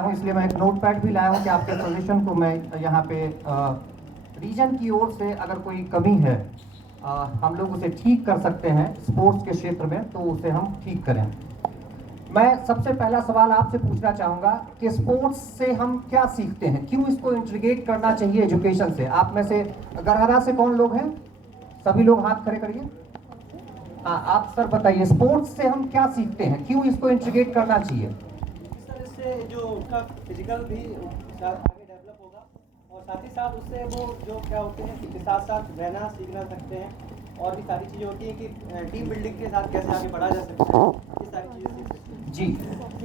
हूँ, इसलिए मैं एक नोट पैड भी लाया हूँ कि आपके सजेशन को मैं यहाँ पे रीजन की ओर से अगर कोई कमी है हम लोग उसे ठीक कर सकते हैं स्पोर्ट्स के क्षेत्र में, तो उसे हम ठीक करें। मैं सबसे पहला सवाल आपसे पूछना चाहूँगा कि स्पोर्ट्स से हम क्या सीखते हैं, क्यों इसको इंटीग्रेट करना चाहिए एजुकेशन से। आप में से गरहरा से कौन लोग हैं? सभी लोग हाथ खड़े करिए। हाँ, आप सर बताइए, स्पोर्ट्स से हम क्या सीखते हैं, क्यों इसको इंटीग्रेट करना चाहिए? सर इससे जो उसका फिजिकल भी आगे डेवलप होगा और साथ ही साथ उससे वो जो क्या होते हैं कि साथ साथ रहना सीखना सकते हैं और भी सारी चीज़ें होती हैं कि टीम बिल्डिंग के साथ कैसे आगे बढ़ा जा सकता है, ये सारी चीज़ें सीख सकते हैं। जी,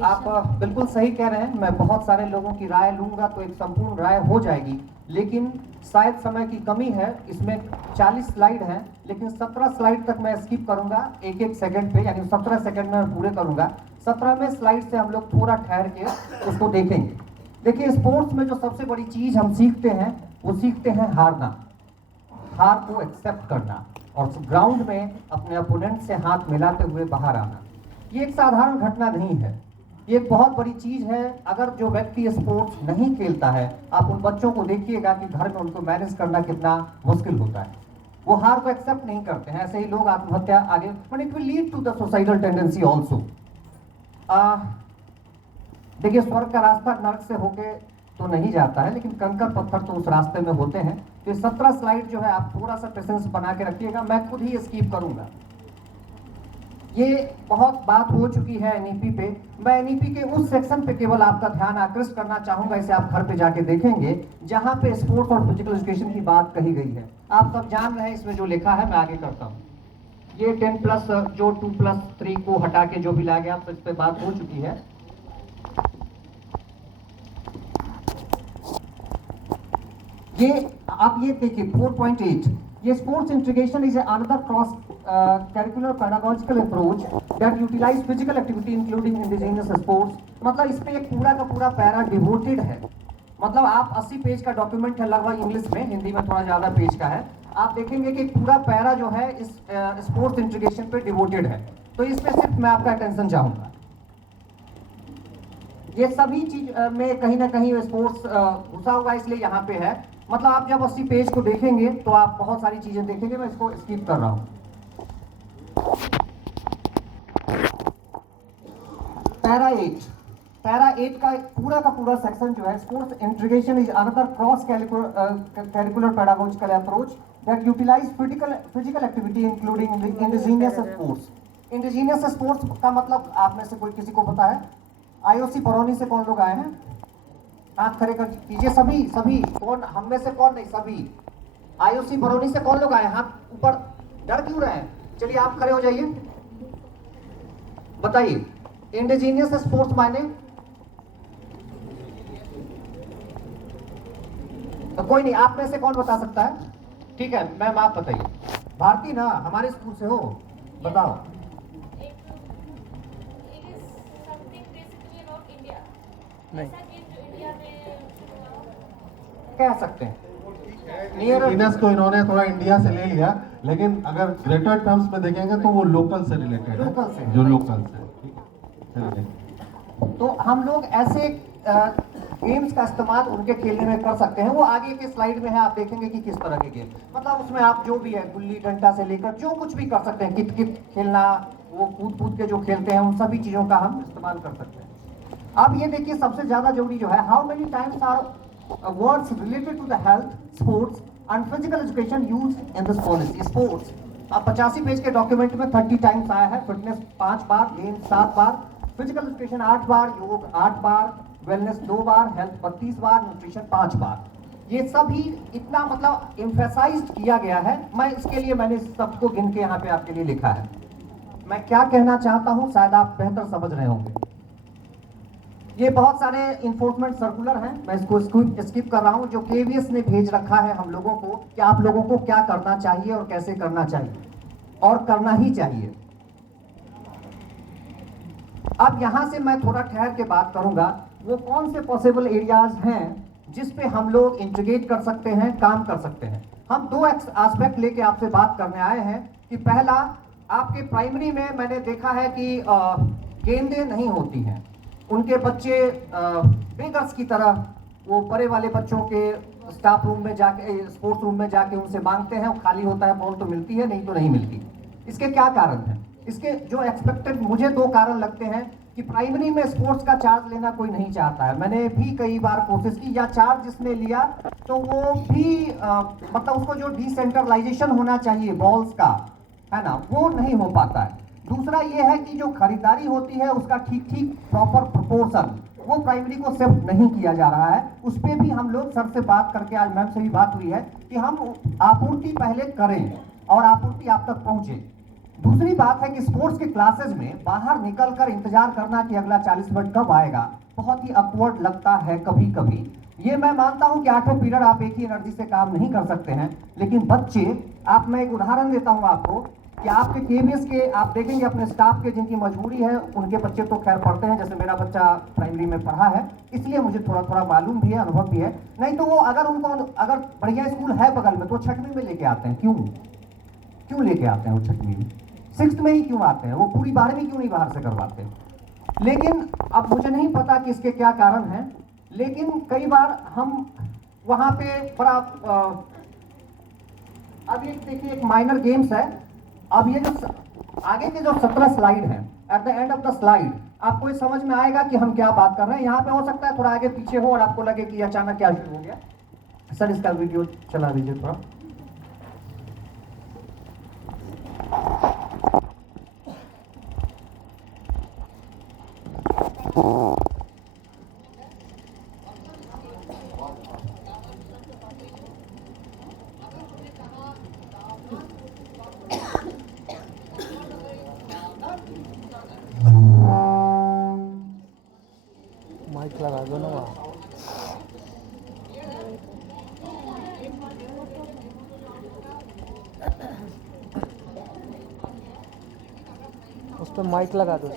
आप बिल्कुल सही कह रहे हैं। मैं बहुत सारे लोगों की राय लूंगा तो एक संपूर्ण राय हो जाएगी, लेकिन शायद समय की कमी है। इसमें 40 स्लाइड हैं, लेकिन 17 स्लाइड तक मैं स्किप करूंगा एक एक सेकंड पे, यानी 17 सेकंड में पूरे करूंगा। 17वें स्लाइड से हम लोग थोड़ा ठहर के उसको देखेंगे। देखिए, स्पोर्ट्स में जो सबसे बड़ी चीज हम सीखते हैं वो सीखते हैं हारना, हार को एक्सेप्ट करना और ग्राउंड में अपने अपोनेंट से हाथ मिलाते हुए बाहर आना। ये एक साधारण घटना नहीं है, ये एक बहुत बड़ी चीज है। अगर जो व्यक्ति स्पोर्ट्स नहीं खेलता है, आप उन बच्चों को देखिएगा कि घर में उनको मैनेज करना कितना मुश्किल होता है। वो हार को एक्सेप्ट नहीं करते हैं, ऐसे ही लोग आत्महत्या आगे, but it will lead to the suicidal tendency also. देखिए, स्वर्ग का रास्ता नरक से होके तो नहीं जाता है, लेकिन कंकर पत्थर तो उस रास्ते में होते हैं। तो 17 स्लाइड जो है आप थोड़ा सा पेशेंस बना के रखिएगा, मैं खुद ही स्किप करूंगा। ये बहुत बात हो चुकी है एनईपी पे। मैं एनईपी के उस सेक्शन पे केवल आपका ध्यान आकृष्ट करना चाहूंगा, इसे आप घर पे जाके देखेंगे, जहां पे स्पोर्ट्स और फिजिकल एजुकेशन की बात कही गई है। आप सब जान रहे हैं इसमें जो लिखा है, मैं आगे करता हूँ। ये 10+ जो 2+3 को हटा के जो भी ला गया, तो इस पे बात हो चुकी है। ये आप ये देखिए 4.8, ये sports integration is another cross curricular pedagogical approach that utilise physical activity including indigenous sports. मतलब इस पे एक पूरा का पूरा पैरा डिवोटेड है। मतलब आप 80 पेज का डॉक्यूमेंट है लगभग, इंग्लिश में, हिंदी में थोड़ा ज्यादा पेज का है। आप देखेंगे कि पूरा पैरा जो है इस स्पोर्ट्स इंटीग्रेशन पे डिवोटेड है। तो इस पे सिर्फ मैं आपका अटेंशन चाहूंगा। ये सभी चीज में कहीं ना कहीं स्पोर्ट्स घुसा हुआ, इसलिए यहाँ पे है। मतलब आप जब 80 पेज को देखेंगे तो आप बहुत सारी चीजें देखेंगे। मैं इसको स्किप कर रहा हूं। पैरा 8 का पूरा सेक्शन जो है, sports integration is another cross curricular pedagogical approach that utilise physical activity including indigenous sports. Indigenous sports का मतलब आप में से कोई किसी को पता है? आईओसी बरौनी से कौन लोग आए हैं? हाथ खड़े कर कीजिए सभी सभी। कौन, हम में से कौन नहीं, सभी। आईओसी बरौनी से कौन लोग आए? हाथ ऊपर। डर क्यों रहे हैं? चलिए आप खड़े हो जाइए, बताइए इंडिजीनियस स्पोर्ट्स मायने। तो कोई नहीं, आप में से कौन बता सकता है? ठीक है मैम, आप बताइए। भारती ना, हमारे स्कूल से हो, बताओ। नहीं कह सकते हैं इंडियंस को इन्होंने थोड़ा इंडिया से ले लिया, लेकिन अगर ग्रेटर टर्म्स में देखेंगे तो वो लोकल से रिलेटेड है, लोकल से, जो लोकल से। तो हम लोग ऐसे गेम्स का इस्तेमाल उनके खेलने में कर सकते हैं। वो आगे के स्लाइड में है, आप देखेंगे कि किस तरह के गेम, मतलब उसमें आप जो भी है गुल्ली डंडा से लेकर जो कुछ भी कर सकते हैं, कित कित खेलना, वो कूद कूद के जो खेलते हैं, उन सभी चीजों का हम इस्तेमाल कर सकते हैं। अब ये देखिए सबसे ज्यादा जरूरी जो है, how many times are words related to the health, sports and physical education used in this policy. Sports अब 85 पेज के डॉक्यूमेंट में 30 टाइम्स आया है। फिटनेस 5 बार, गेम 7 बार, फिजिकल एजुकेशन 8 बार, योग 8 बार, वेलनेस 2 बार, हेल्थ 32 बार, न्यूट्रिशन 5 बार। ये सभी इतना मतलब एम्फेसाइज किया गया है। मैं इसके लिए मैंने सबको गिन के यहाँ पे आपके लिए लिखा है। मैं क्या कहना चाहता हूँ शायद आप बेहतर समझ रहे होंगे। ये बहुत सारे इन्फोर्समेंट सर्कुलर हैं, मैं इसको स्किप कर रहा हूं, जो केवीएस ने भेज रखा है हम लोगों को कि आप लोगों को क्या करना चाहिए और कैसे करना चाहिए, और करना ही चाहिए। अब यहां से मैं थोड़ा ठहर के बात करूंगा, वो कौन से पॉसिबल एरियाज हैं जिस पे हम लोग इंटीग्रेट कर सकते हैं, काम कर सकते हैं। हम दो एस्पेक्ट लेके आपसे बात करने आए हैं कि पहला, आपके प्राइमरी में मैंने देखा है कि गेंदें नहीं होती हैं, उनके बच्चे बेगर्स की तरह वो बड़े वाले बच्चों के स्टाफ रूम में जाके, स्पोर्ट्स रूम में जाके उनसे मांगते हैं, खाली होता है बॉल तो मिलती है, नहीं तो नहीं मिलती। इसके क्या कारण हैं? इसके जो एक्सपेक्टेड मुझे 2 कारण लगते हैं कि प्राइमरी में स्पोर्ट्स का चार्ज लेना कोई नहीं चाहता है। मैंने भी कई बार कोशिश की, या चार्ज जिसने लिया तो वो भी मतलब उसको जो डिसेंट्रलाइजेशन होना चाहिए बॉल्स का, है ना, वो नहीं हो पाता है। दूसरा ये है कि जो खरीदारी होती है उसका ठीक ठीक प्रॉपर प्रोपोर्शन वो प्राइमरी को शिफ्ट नहीं किया जा रहा है। उस पर भी हम लोग सर से बात करके, आज मैम से भी बात हुई है कि हम आपूर्ति पहले करें और आपूर्ति आप तक पहुंचे। दूसरी बात है कि स्पोर्ट्स के क्लासेस में बाहर निकलकर इंतजार करना कि अगला 40 मिनट कब आएगा, बहुत ही अपवर्ड लगता है कभी कभी। ये मैं मानता हूं कि 8 पीरियड आप एक ही एनर्जी से काम नहीं कर सकते हैं, लेकिन बच्चे, मैं एक उदाहरण देता हूं आपको कि आपके केवीएस के आप देखेंगे अपने स्टाफ के जिनकी मजबूरी है, उनके बच्चे तो खैर पढ़ते हैं, जैसे मेरा बच्चा प्राइमरी में पढ़ा है, इसलिए मुझे थोड़ा थोड़ा मालूम भी है, अनुभव भी है। नहीं तो वो अगर बढ़िया स्कूल है बगल में तो 6वीं में लेके आते हैं। क्यों लेके आते हैं वो 6वीं में? 6th में ही क्यों आते हैं? वो पूरी 12वीं क्यों नहीं बाहर से करवाते? लेकिन अब मुझे नहीं पता कि इसके क्या कारण हैं, लेकिन कई बार हम वहां पे बड़ा अब ये देखिए एक माइनर गेम्स है। अब ये जो आगे के जो 17 स्लाइड हैं, at the end of the slide आपको ये समझ में आएगा कि हम क्या बात कर रहे हैं। यहाँ पे हो सकता है थोड़ा आगे पीछे हो और आपको लगे कि अचानक क्या शुरू हो गया। सर इसका वीडियो चला दीजिए थोड़ा। माइक लगा दो ना वहाँ। उस पर माइक लगा दो।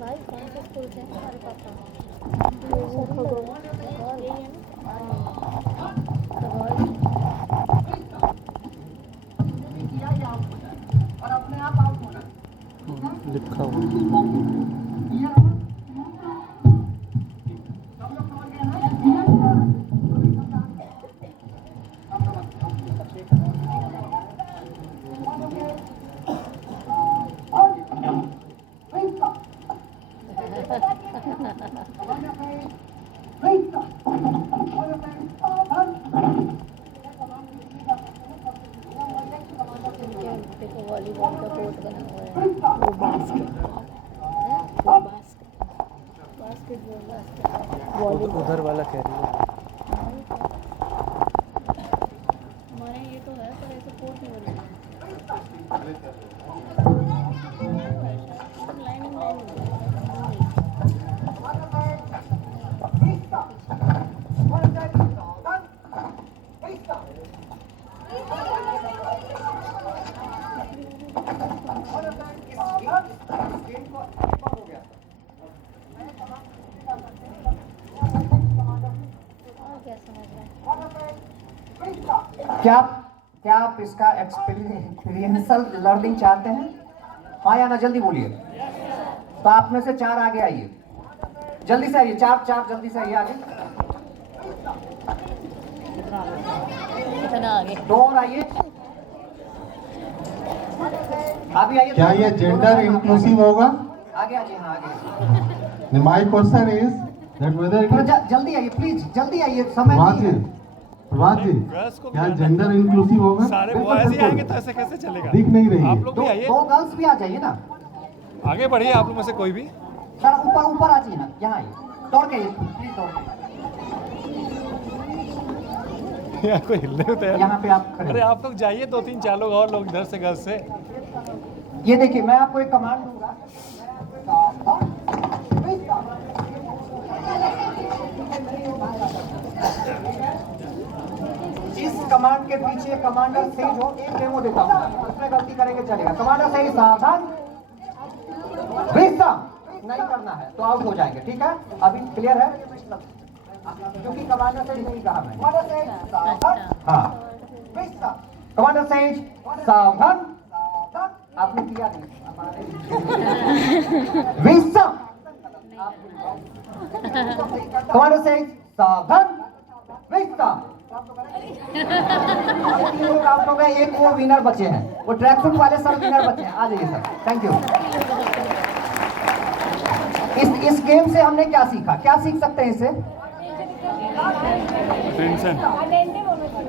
भाई कौन सा स्कूल है हमारे पापा? और अपने आप आउट होना लिखा हुआ देखो वॉलीबॉल का कोर्ट बना हुआ है, वो बास्केटबॉल है, वो बास्केटबॉल वॉलीबॉल। उधर वाला कह रही है। हमारे ये तो है पर ऐसे कोर्ट नहीं बने क्या आप इसका एक्सपीरियंशियल लर्निंग चाहते हैं? हाँ या ना, जल्दी बोलिए। तो आप में से 4 आगे आइए, जल्दी से आइए, 4 जल्दी से आइए आगे। इतना आगे 2 और आइए, अभी आइए। क्या ये जेंडर इंक्लूसिव होगा? आगे आइए, हाँ आगे। My question is that whether जल्दी आइए प्लीज, जल्दी आइए, समय नहीं है। प्रभात जी, क्या जेंडर इंक्लूसिव होगा? सारे बॉयज ही आएंगे तो ऐसे कैसे चलेगा? दिख नहीं रही आप है। लोग भी आइए, 2 गर्ल्स भी आ जाइए ना। आगे बढ़िए, आप लोग में से कोई भी। सर ऊपर आ जाइए ना, यहाँ आइए, दौड़ के आइए प्लीज, दौड़ के। यहाँ कोई हिलने होता है? यहाँ पे आप खड़े। अरे आप लोग जाइए, 2 3 4 लोग और लोग इधर से घर से। ये देखिए, मैं आपको एक कमांड दूंगा। इस कमांड के पीछे कमांडर सेज हो, एक डेमो देता हूँ, उसमें गलती करेंगे चलेगा। कमांडर सेज सावधान, विश्राम नहीं करना है तो आउट हो जाएंगे, ठीक है? अभी क्लियर है? क्योंकि कमांडर सेज नहीं कहा मैं। कमांडर सेज सावधान, हाँ विश्राम। कमांडर सेज सावधान, आपने किया नहीं। Wisdom. Commander says, सावधान, wisdom. तीन लोग आउट हो गए, एक वो विनर बचे हैं, वो ट्रैक सूट वाले सर विनर बचे हैं। आ जाइए सर, थैंक यू। इस गेम से हमने क्या सीखा, क्या सीख सकते हैं इससे? टेंशन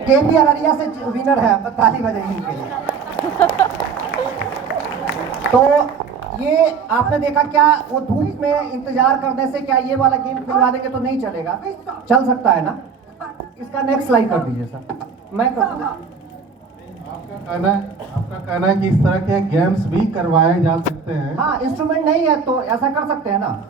केपी अररिया से विनर है, ताली बजाइए इनके लिए। तो ये आपने देखा, क्या वो धूप में इंतजार करने से क्या ये वाला गेम खिलवा देंगे तो नहीं चलेगा? चल सकता है ना? इसका नेक्स्ट स्लाइड कर दीजिए सर, मैं कर दूंगा। आपका कहना है कि इस तरह के गेम्स भी करवाए जा सकते हैं। हाँ, इंस्ट्रूमेंट नहीं है तो ऐसा कर सकते हैं ना,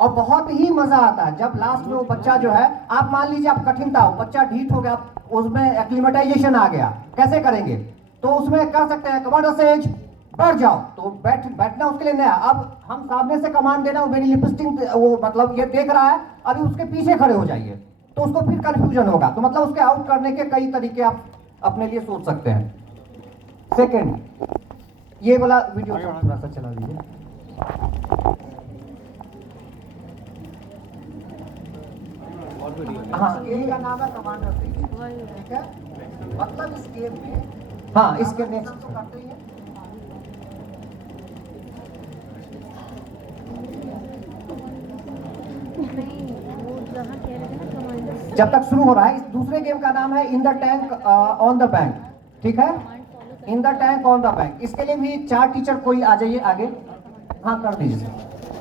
और बहुत ही मजा आता है जब लास्ट में वो बच्चा जो है, आप मान लीजिए आप कठिन था, बच्चा ढीठ हो गया, उसमें एक्लिमेटाइजेशन आ गया, कैसे करेंगे? तो उसमें कर सकते हैं, कमांडर सेज बढ़ जाओ, तो बैठना उसके लिए नया। अब हम सामने से कमांड देना, वो मेरी लिपस्टिक वो मतलब ये देख रहा है, अभी उसके पीछे खड़े हो जाइए, तो उसको फिर कंफ्यूजन होगा। तो मतलब उसके आउट करने के कई तरीके आप अपने लिए सोच सकते हैं। सेकेंड, ये वाला वीडियो थोड़ा सा चला दीजिए। हाँ, गेम का नाम है कमांडर सेज, ठीक है? मतलब इस गेम में, हाँ इसके नेक्स्ट तो करते ही हैं। जब तक शुरू हो रहा है, इस दूसरे गेम का नाम है in the tank on the bank, ठीक है? In the tank on the bank. इसके लिए भी 4 टीचर कोई आ जाइए आगे। हाँ कर दीजिए,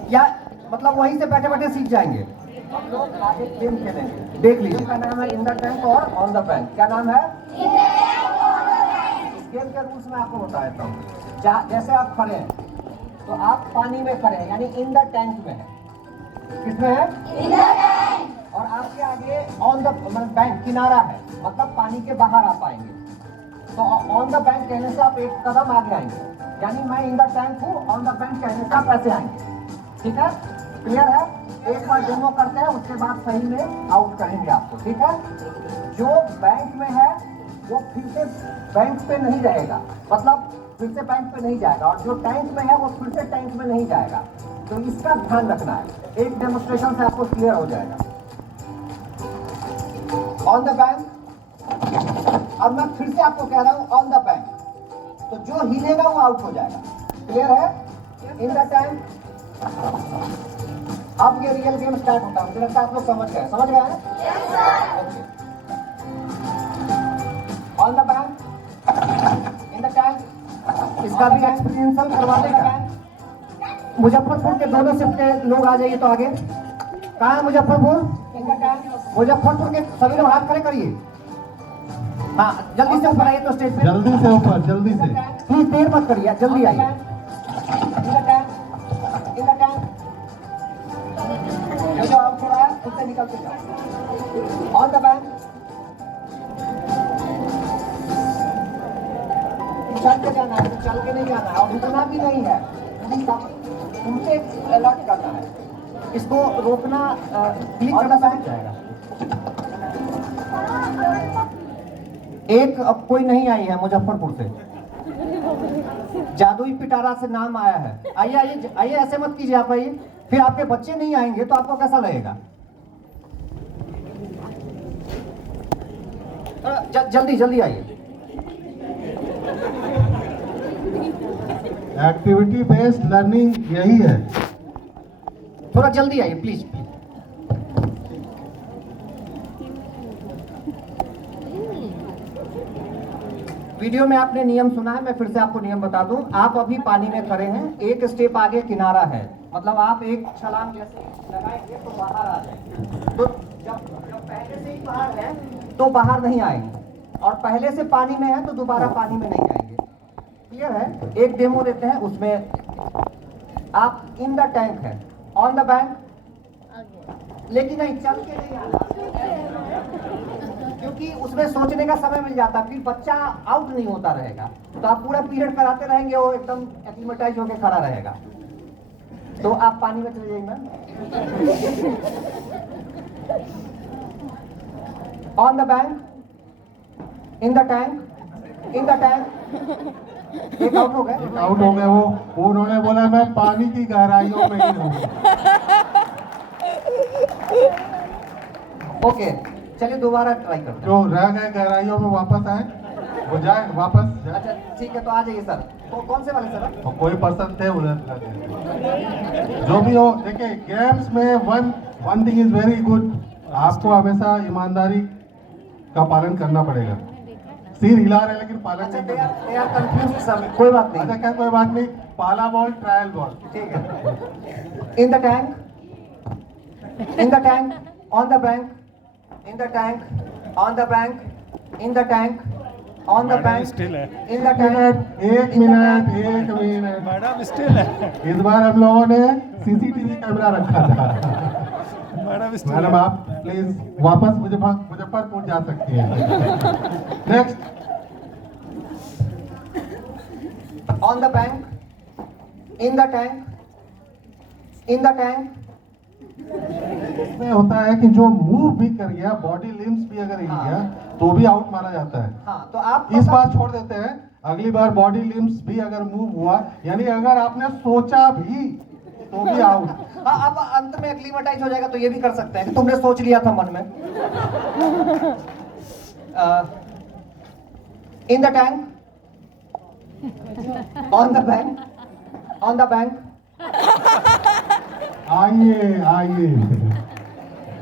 या मतलब वहीं से बैठे बैठे सीख जाएंगे। हम लोग आगे गेम खेलेंगे, देख लीजिए। का नाम है इन द टैंक और ऑन द बैंक। क्या नाम है? इस गेम के रूल्स में आपको बता देता हूँ। जैसे आप खड़े हैं तो आप पानी में खड़े हैं, यानी इन द टैंक में है। किसमें है? और आपके आगे ऑन द बैंक किनारा है, मतलब पानी के बाहर आ पाएंगे। तो ऑन द बैंक कहने से आप एक कदम आगे आएंगे, यानी मैं इन द टैंक हूँ, ऑन द बैंक कहने से आप ऐसे आएंगे। ठीक है, क्लियर है? एक बार डेमो करते हैं, उसके बाद सही में आउट करेंगे आपको, ठीक है? जो बैंक में है वो फिर से बैंक पे नहीं रहेगा, मतलब फिर से बैंक पे नहीं जाएगा, और जो टैंक में है वो फिर से टैंक में नहीं जाएगा। तो इसका ध्यान रखना है, एक डेमोस्ट्रेशन से आपको क्लियर हो जाएगा। ऑन द बैंक, अब मैं फिर से आपको कह रहा हूं ऑन द बैंक, तो जो हिलेगा वो आउट हो जाएगा। क्लियर है? In the tank. अब ये रियल गेम स्टार्ट होता है, मुझे लगता है आप लोग समझ गए हैं? Okay. On the bank, in the tank, इसका भी एक्सपीरियंसल करवा देगा। मुजफ्फरपुर के दोनों शिफ्ट के लोग आ जाइए तो आगे। कहाँ है मुजफ्फरपुर? मुजफ्फरपुर के सभी लोग हाथ खड़े करिए। हाँ, जल्दी से ऊपर आइए तो स्टेज पे। जल्दी से ऊपर, जल्दी से। प्लीज देर मत करिए, जल्दी आइए। जो आउट हो रहा है उससे निकल के जाओ। ऑन द बैंक, चल के जाना है, चल के नहीं जाना है, और रुकना भी नहीं है, उनसे अलर्ट करना है। इसको रोकना, क्लिक करना समझ जाएगा। एक अब कोई नहीं आई है मुजफ्फरपुर से, जादुई पिटारा से नाम आया है। आइए आइए आइए, ऐसे मत कीजिए, आप आइए। फिर आपके बच्चे नहीं आएंगे तो आपको कैसा लगेगा? जल्दी जल्दी आइए। एक्टिविटी बेस्ड लर्निंग यही है। थोड़ा जल्दी आइए प्लीज। वीडियो में आपने नियम सुना है, मैं फिर से आपको नियम बता दूं। आप अभी पानी में खड़े हैं, एक स्टेप आगे किनारा है, मतलब आप एक छलांग जैसे लगाएंगे तो बाहर आ जाएंगे। तो जब पहले से ही बाहर है तो बाहर नहीं आएंगे, और पहले से पानी में है तो दोबारा पानी में नहीं आएंगे। क्लियर है? एक डेमो देते हैं, उसमें आप इन द टैंक है, ऑन द बैंक, लेकिन नहीं चल के नहीं आना, क्योंकि उसमें सोचने का समय मिल जाता, फिर बच्चा आउट नहीं होता रहेगा। तो आप पूरा पीरियड कराते रहेंगे, वो एकदम एक्लिमेटाइज होकर खड़ा रहेगा। तो आप पानी में चले जाइए ma'am. On the bank, in the tank, in the tank, एक आउट हो गए। आउट हो गए वो, उन्होंने बोला मैं पानी की गहराइयों में ही हूँ। ओके, चलिए दोबारा ट्राई करते हैं। जो रह गए गहराइयों में वापस आए, वो जाए वापस जाए। अच्छा ठीक है, तो आ जाइए सर। तो कौन से वाले सर? और कोई पर्सन थे उधर, जो भी हो। देखिए गेम्स में one thing is very good, आपको हमेशा ईमानदारी का पालन करना पड़ेगा। सिर हिला रहे लेकिन पालन अच्छा, नहीं दे करना। आर कंफ्यूज सर, कोई बात अच्छा नहीं। क्या, कोई बात नहीं, पाला बॉल ट्रायल बॉल। ठीक है। In the tank, in the tank, on the bank, in the tank, on the bank, in the tank, on the madam bank, still है, इन द टैंक। एक मिनट, एक मिनट। मैडम स्टिल है, इस बार हम लोगों ने सीसीटीवी कैमरा रखा था। मैडम स्टिल मैडम है। आप प्लीज वापस मुजफ्फरपुर जा सकती हैं। Next, on the bank, in the tank, in the tank. इसमें होता है कि जो मूव भी कर गया, बॉडी लिम्स भी अगर हिल गया तो भी आउट माना जाता है। हाँ, तो आप इस बार छोड़ देते हैं, अगली बार बॉडी लिम्स भी अगर मूव हुआ, यानी अगर आपने सोचा भी तो भी आउट। हाँ, अब अंत में एक्लीमेटाइज हो जाएगा तो ये भी कर सकते हैं कि तुमने सोच लिया था मन में। In the tank, on the bank, on the bank. आइए आइए।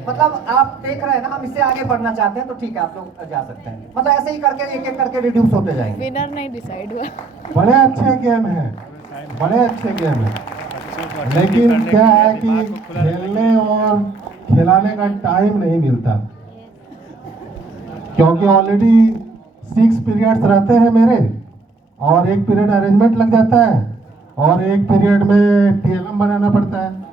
मतलब आप देख रहे हैं ना, हम इससे आगे बढ़ना चाहते हैं तो ठीक है, आप लोग जा सकते हैं। मतलब ऐसे ही करके एक एक करके रिड्यूस होते जाएंगे। विनर नहीं डिसाइड हुआ। बड़े अच्छे गेम है, बड़े अच्छे गेम है, लेकिन क्या है कि खेलने और खिलाने का टाइम नहीं मिलता, क्योंकि ऑलरेडी 6 पीरियड्स रहते हैं मेरे, और एक पीरियड अरेंजमेंट लग जाता है, और एक पीरियड में टीएलएम बनाना पड़ता है।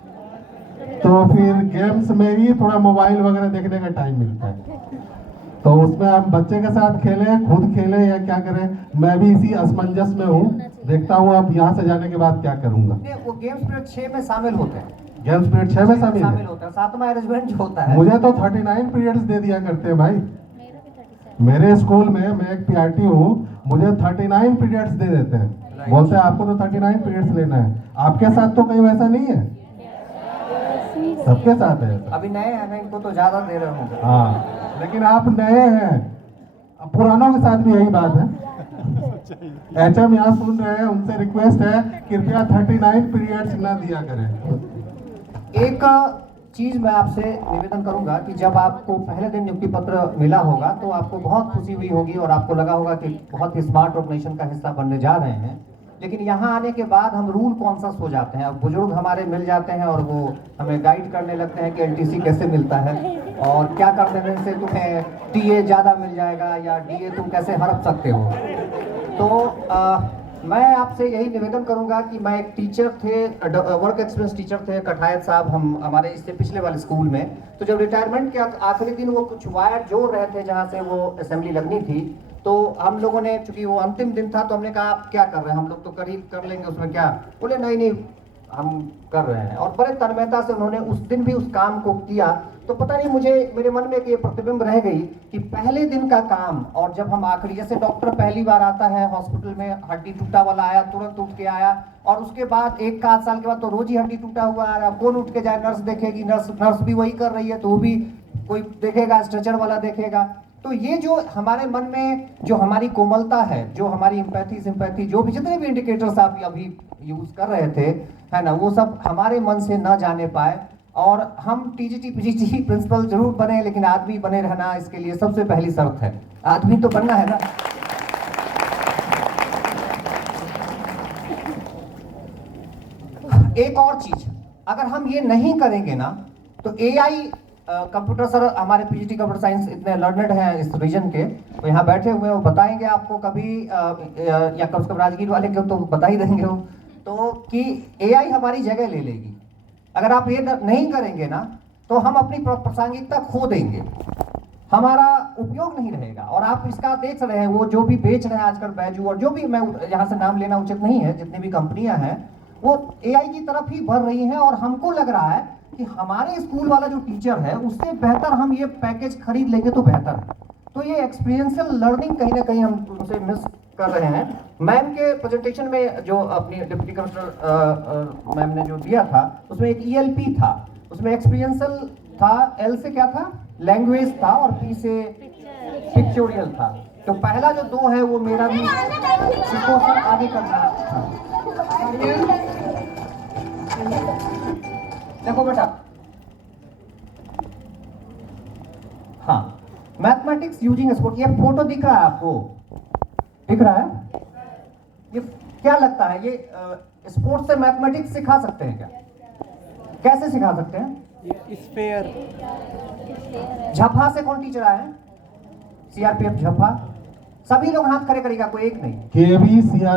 तो फिर गेम्स में भी थोड़ा मोबाइल वगैरह देखने का टाइम मिलता है, तो उसमें हम बच्चे के साथ खेलें, खुद खेलें या क्या करें, मैं भी इसी असमंजस में हूँ। देखता हूँ अब यहाँ से जाने के बाद क्या करूँगा। नहीं, वो गेम्स पीरियड 6 में शामिल होते हैं। गेम्स पीरियड 6 में शामिल है। होता है, 7वां अरेंजमेंट जो होता है। मुझे तो 39 पीरियड्स दे दिया करते हैं भाई। मेरे स्कूल में, मैं एक पीआरटी हूँ, मुझे 39 पीरियड्स दे देते हैं, बोलते हैं आपको तो 39 पीरियड्स लेना है। आपके साथ तो कहीं वैसा नहीं है? सबके साथ है। अभी नए हैं ना, इनको तो ज्यादा दे रहे होंगे। हाँ, लेकिन आप नए हैं, अब पुरानों के साथ भी यही बात है। एचएम यहाँ सुन रहे हैं, उनसे रिक्वेस्ट है कृपया 39 पीरियड्स ना दिया करें। एक चीज मैं आपसे निवेदन करूंगा कि जब आपको पहले दिन नियुक्ति पत्र मिला होगा तो आपको बहुत खुशी हुई होगी और आपको लगा होगा कि बहुत ही स्मार्ट ऑर्गेनाइजेशन का हिस्सा बनने जा रहे हैं। लेकिन यहाँ आने के बाद हम रूल कॉन्शियस हो जाते हैं। अब बुजुर्ग हमारे मिल जाते हैं और वो हमें गाइड करने लगते हैं कि एलटीसी कैसे मिलता है और क्या कर देने से तुम्हें टीए ज़्यादा मिल जाएगा या डीए तुम कैसे हड़प सकते हो। तो मैं आपसे यही निवेदन करूंगा कि मैं एक टीचर थे, वर्क एक्सपीरियंस टीचर थे कठायत साहब, हम हमारे इससे पिछले वाले स्कूल में। तो जब रिटायरमेंट के आखिरी दिन वो कुछ वायर जोड़ रहे थे जहाँ से वो असेंबली लगनी थी, तो हम लोगों ने, चूंकि वो अंतिम दिन था, तो हमने कहा आप क्या कर रहे हैं, हम लोग तो करीब कर लेंगे, उसमें क्या। बोले नहीं नहीं हम कर रहे हैं, और बड़े तन्मयता से उन्होंने उस दिन भी उस काम को किया। तो पता नहीं, मुझे मेरे मन में एक ये प्रतिबिंब रह गई कि पहले दिन का काम और जब हम आखिरी, जैसे डॉक्टर पहली बार आता है हॉस्पिटल में, हड्डी टूटा वाला आया, तुरंत उठ के आया, और उसके बाद 1 का 8 साल के बाद तो रोज ही हड्डी टूटा हुआ आ रहा है। कौन उठ के जाए, नर्स देखेगी, नर्स भी वही कर रही है, तो वो भी कोई देखेगा, स्ट्रेचर वाला देखेगा। तो ये जो हमारे मन में जो हमारी कोमलता है, जो हमारी एम्पैथी सिंपैथी, जो भी जितने भी इंडिकेटर्स आप अभी यूज कर रहे थे, है ना, वो सब हमारे मन से न जाने पाए। और हम टीजीटी पीजीटी प्रिंसिपल जरूर बने, लेकिन आदमी बने रहना इसके लिए सबसे पहली शर्त है। आदमी तो बनना है ना। एक और चीज, अगर हम ये नहीं करेंगे ना तो एआई कंप्यूटर, सर हमारे पीजीटी कंप्यूटर साइंस इतने लर्नड हैं इस रीजन के, तो यहाँ बैठे हुए हैं, वो बताएंगे आपको कभी, या कम से कम राजगीर वाले के तो बता ही देंगे वो, तो कि एआई हमारी जगह ले लेगी। अगर आप ये नहीं करेंगे ना तो हम अपनी प्रासंगिकता खो देंगे, हमारा उपयोग नहीं रहेगा। और आप इसका देख रहे हैं, वो जो भी बेच रहे हैं आजकल बैजू, और जो भी, मैं यहाँ से नाम लेना उचित नहीं है, जितनी भी कंपनियां हैं वो एआई की तरफ ही बढ़ रही हैं। और हमको लग रहा है कि हमारे स्कूल वाला जो टीचर है उससे बेहतर हम ये पैकेज खरीद लेंगे तो बेहतर है। तो ये एक्सपीरियंशियल लर्निंग कहीं ना कहीं हम उनसे मिस कर रहे हैं। मैम के प्रेजेंटेशन में जो अपनी डिप्टी कमिश्नर मैम ने जो दिया था उसमें एक ELP था, उसमें एक्सपीरियंशियल था, L से क्या था, लैंग्वेज था, और P से पिक्चोरियल था। तो पहला जो 2 है वो मेरा भी इसको सर आगे करना था। देखो बेटा, हाँ, मैथमेटिक्स यूजिंग स्पोर्ट, ये फोटो दिख रहा है आपको, दिख रहा है? ये क्या लगता है, ये स्पोर्ट्स से मैथमेटिक्स सिखा सकते हैं क्या? कैसे सिखा सकते हैं? स्पेयर झपा से कौन टीचर आए हैं? CRPF झपा, सभी लोग हाथ खड़े करेगा, कोई एक नहीं। KV CR